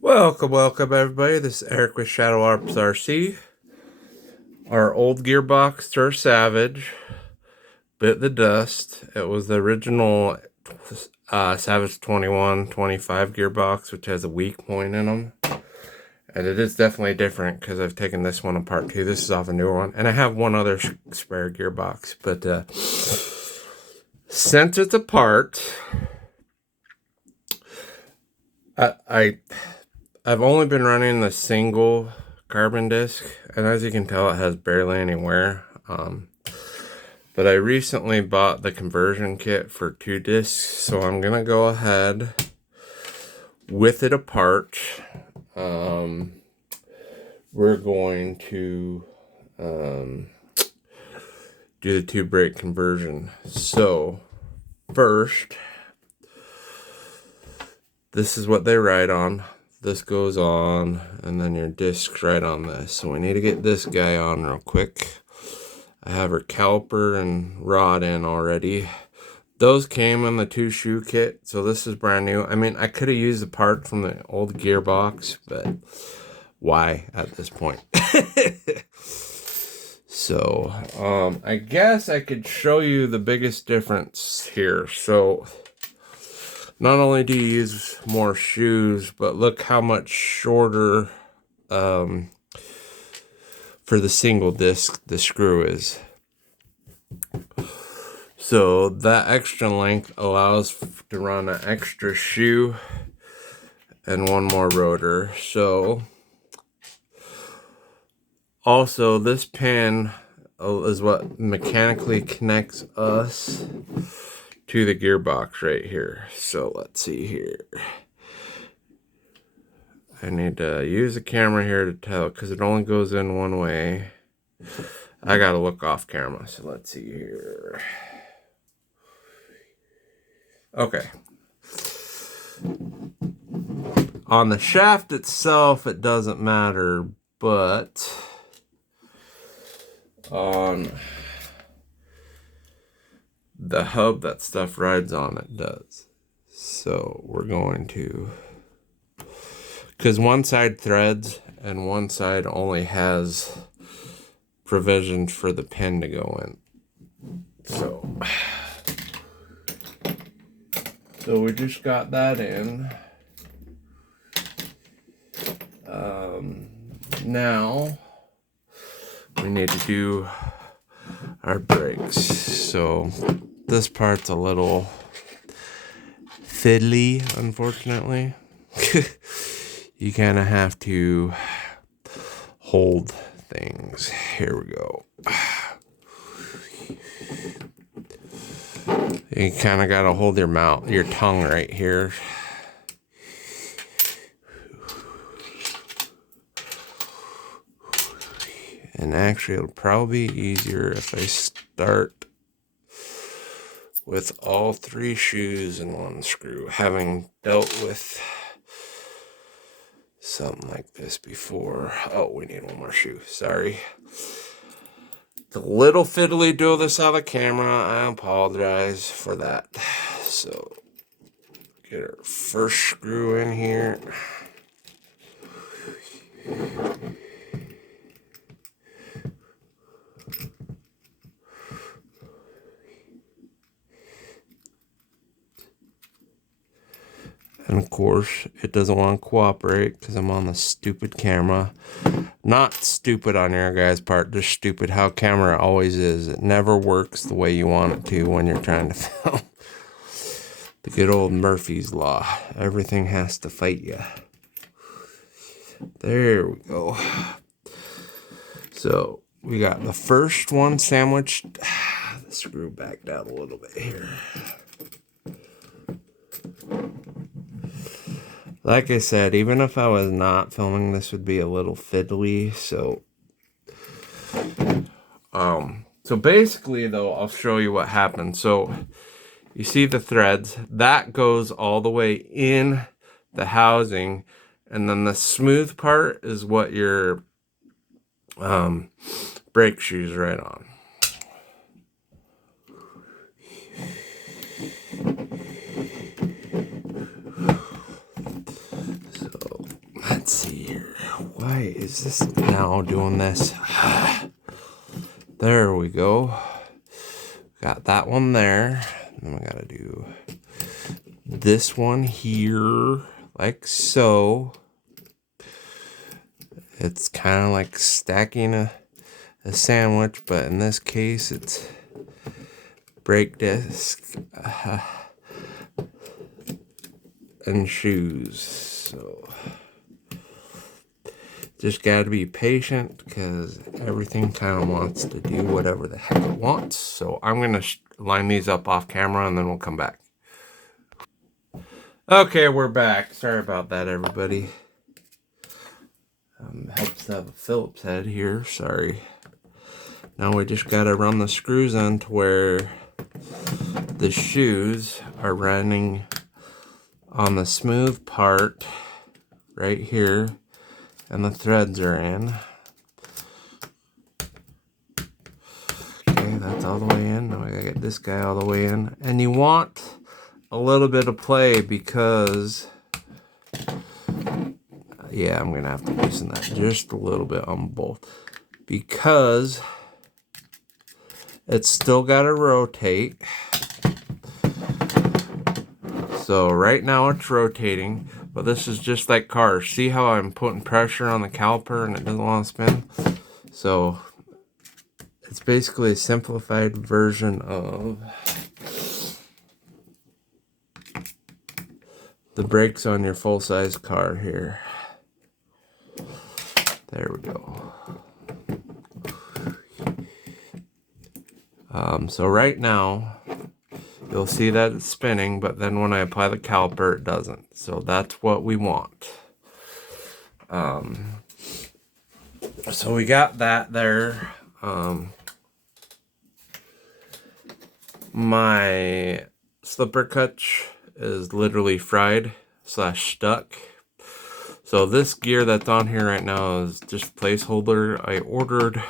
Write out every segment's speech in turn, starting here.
Welcome everybody. This is Eric with Shadow Arps RC. Our old gearbox Tur Savage bit the dust. It was the original Savage 2125 gearbox, which has a weak point in them. And it is definitely different because I've taken this one apart too. This is off a newer one. And I have one other spare gearbox. But since it's apart, I've only been running the single carbon disc, and as you can tell, it has barely any wear. But I recently bought the conversion kit for 2 discs, so I'm gonna go ahead with it apart. We're going to do the 2 brake conversion. So first, this is what they ride on. This goes on, and then your disc's right on this. So we need to get this guy on real quick. I have her caliper and rod in already. Those came in the 2 shoe kit, so this is brand new. I mean, I could have used the part from the old gearbox, but why at this point? So, I guess I could show you the biggest difference here. So, not only do you use more shoes, but look how much shorter for the single disc the screw is. So that extra length allows to run an extra shoe and one more rotor. So also this pin is what mechanically connects us to the gearbox right here. So let's see here. I need to use the camera here to tell because it only goes in one way. I gotta look off camera, so let's see here. Okay. On the shaft itself, it doesn't matter, but on the hub that stuff rides on, it does. So we're going to, because one side threads and one side only has provisions for the pin to go in. So we just got that in. Now we need to do our brakes. So this part's a little fiddly, unfortunately. You kind of have to hold things. Here we go. You kind of got to hold your tongue right here. And actually, it'll probably be easier if I start with all 3 shoes in one screw, having dealt with something like this before. Oh, we need one more shoe. Sorry. It's a little fiddly doing this on the camera. I apologize for that. So, get our first screw in here. And of course, it doesn't want to cooperate because I'm on the stupid camera. Not stupid on your guys' part, just stupid how camera always is. It never works the way you want it to when you're trying to film. The good old Murphy's Law. Everything has to fight you. There we go. So, we got the first one sandwiched. The screw backed out a little bit here. Like I said, even if I was not filming, this would be a little fiddly. So basically, though, I'll show you what happened. So you see the threads that goes all the way in the housing, and then the smooth part is what your brake shoes right on. Let's see here. Why is this now doing this? There we go. Got that one there. Then we gotta do this one here, like so. It's kind of like stacking a sandwich, but in this case, it's brake disc and shoes. So just got to be patient because everything kind of wants to do whatever the heck it wants. So I'm going to line these up off camera and then we'll come back. Okay, we're back. Sorry about that, everybody. Helps to have a Phillips head here. Sorry. Now we just got to run the screws in to where the shoes are running on the smooth part right here, and the threads are in. Okay, that's all the way in. Now I gotta get this guy all the way in. And you want a little bit of play because, yeah, I'm gonna have to loosen that just a little bit on both because it's still gotta rotate. So right now it's rotating, but this is just like cars. See how I'm putting pressure on the caliper and it doesn't want to spin? So it's basically a simplified version of the brakes on your full-size car here. There we go. So right now, you'll see that it's spinning, but then when I apply the caliper, it doesn't. So that's what we want. So we got that there. My slipper clutch is literally fried / stuck. So this gear that's on here right now is just placeholder. I ordered,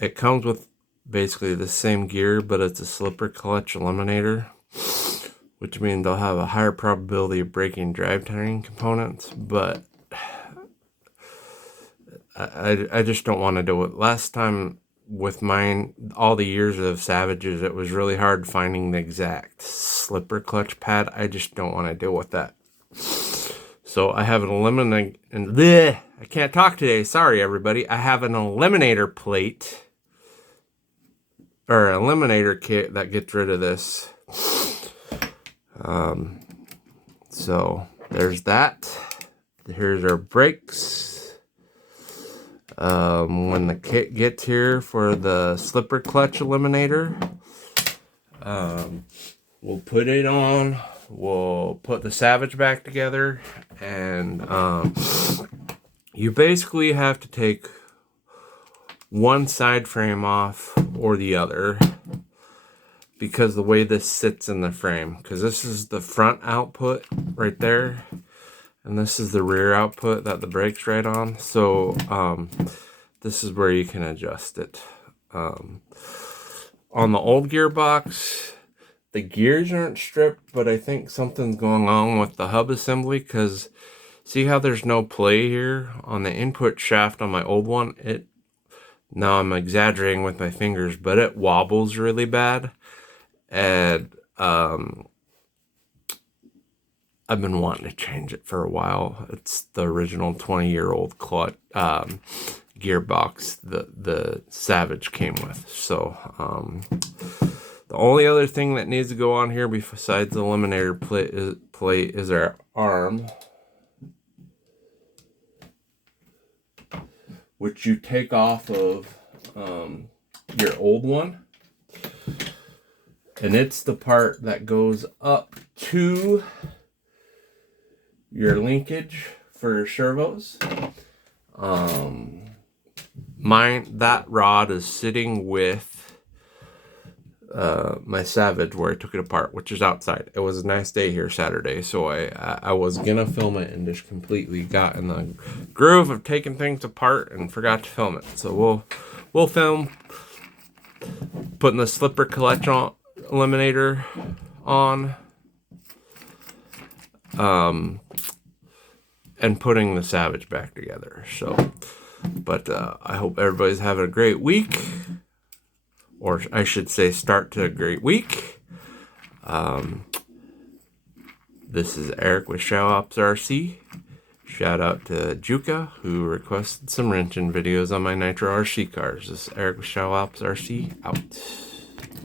it comes with basically the same gear, but it's a slipper clutch eliminator, which means they'll have a higher probability of breaking drivetrain components, but I just don't want to do it. Last time with mine, all the years of Savages, it was really hard finding the exact slipper clutch pad. I just don't want to deal with that. So I have an eliminator, and I can't talk today. Sorry, everybody. I have an eliminator plate, or eliminator kit that gets rid of this. So there's that. Here's our brakes. When the kit gets here for the slipper clutch eliminator, we'll put it on. We'll put the Savage back together, and you basically have to take one side frame off or the other because the way this sits in the frame, because this is the front output right there and this is the rear output that the brake's right on. So this is where you can adjust it. On the old gearbox, the gears aren't stripped, but I think something's going on with the hub assembly, because see how there's no play here on the input shaft on my old one? Now I'm exaggerating with my fingers, but it wobbles really bad. And I've been wanting to change it for a while. It's the original 20-year-old gearbox the Savage came with. So the only other thing that needs to go on here besides the eliminator plate is our arm, which you take off of your old one. And it's the part that goes up to your linkage for your servos. That rod is sitting with my Savage where I took it apart, which is outside. It was a nice day here Saturday, so I was gonna film it and just completely got in the groove of taking things apart and forgot to film it. So we'll film putting the slipper clutch eliminator on, and putting the Savage back together. So, but I hope everybody's having a great week, or I should say start to a great week. This is Eric with Shadow Ops RC. Shout out to Juka, who requested some wrenching videos on my Nitro RC cars. This is Eric with Shadow Ops RC, out.